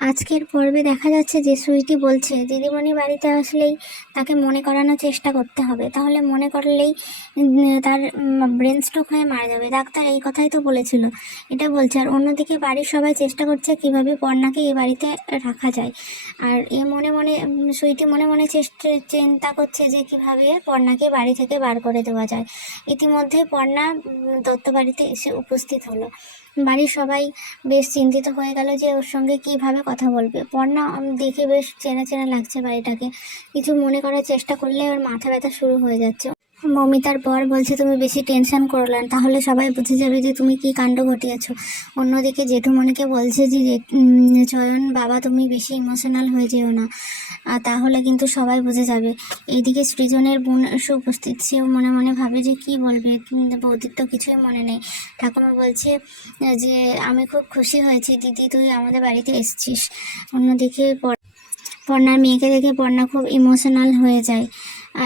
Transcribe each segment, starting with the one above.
আজকের পর্বে দেখা যাচ্ছে যে সুইটি বলছে দিদিমণি বাড়িতে আসলেই তাকে মনে করানোর চেষ্টা করতে হবে, তাহলে মনে করলেই তার ব্রেন স্ট্রোক হয়ে মারা যাবে। ডাক্তার এই কথাই তো বলেছিল, এটা বলছে। আর অন্যদিকে বাড়ির সবাই চেষ্টা করছে কিভাবে পর্ণাকে এই বাড়িতে রাখা যায়। আর এ মনে মনে সুইটি মনে মনে চিন্তা করছে যে কিভাবে পর্ণাকে বাড়ি থেকে বার করে দেওয়া যায়। ইতিমধ্যে পর্ণা দত্ত বাড়িতে এসে উপস্থিত হলো। বাড়ির সবাই বেশ চিন্তিত হয়ে গেল যে ওর সঙ্গে কিভাবে কথা বলবে। পর্ণা দেখে বেশ চেনা চেনা লাগছে বাড়িটাকে। কিছু মনে করার চেষ্টা করলে ওর মাথা ব্যথা শুরু হয়ে যাচ্ছে। মমিতার বর বলছে তুমি বেশি টেনশন করো না, তাহলে সবাই বুঝে যাবে যে তুমি কি কাণ্ড ঘটিয়েছো। অন্যদিকে জেঠুমনিকে বলছে যে চয়ন বাবা তুমি বেশি ইমোশনাল হয়ে যেও না, তাহলে কিন্তু সবাই বুঝে যাবে। এইদিকে সৃজনের বোন এসে উপস্থিত, সেও মনে মনে ভাবে যে কি বলবে, বৌদির তো কিছুই মনে নেই। ঠাকুমা বলছে যে আমি খুব খুশি হয়েছি দিদি তুই আমাদের বাড়িতে এসেছিস। অন্যদিকে পর্ণার মেয়েকে দেখে পর্ণা খুব ইমোশনাল হয়ে যায়।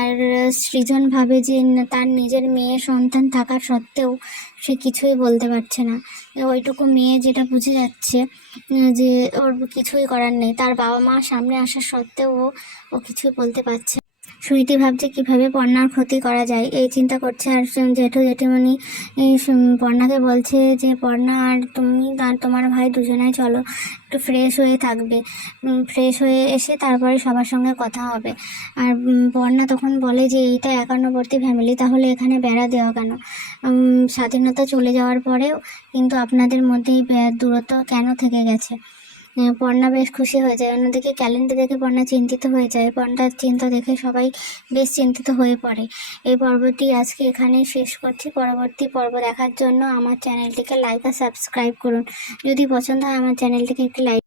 আর সৃজন ভাবে যে তার নিজের মেয়ে সন্তান থাকা সত্ত্বেও সে কিছুই বলতে পারছে না। ওইটুকু মেয়ে যেটা বুঝে যাচ্ছে যে ওর কিছুই করার নেই, তার বাবা মা সামনে আসা সত্ত্বেও ও কিছুই বলতে পারছে। সুইটি ভাবছে কিভাবে পর্ণার ক্ষতি করা যায়, এই চিন্তা করছে। আর জেঠু জেঠিমণি পর্ণাকে বলছে যে পর্ণা আর তুমি আর তোমার ভাই দুজনেই চলো, একটু ফ্রেশ হয়ে থাকবে, ফ্রেশ হয়ে এসে তারপরে সবার সঙ্গে কথা হবে। আর পর্ণা তখন বলে যে এইটা একান্নবর্তী ফ্যামিলি, তাহলে এখানে বেড়া দেওয়া কেন? স্বাধীনতা চলে যাওয়ার পরেও কিন্তু আপনাদের মধ্যে এই দূরত্ব কেন থেকে গেছে? পর্ণা বেশ খুশি হয়ে যায়। অন্যদিকে ক্যালেন্ডার দেখে পর্ণা চিন্তিত হয়ে যায়। পর্ণার চিন্তা দেখে সবাই বেশ চিন্তিত হয়ে পড়ে। এই পর্বটি আজকে এখানেই শেষ করছি। পরবর্তী পর্ব দেখার জন্য আমার চ্যানেলটিকে লাইক আর সাবস্ক্রাইব করুন। যদি পছন্দ হয় আমার চ্যানেলটিকে একটি লাইক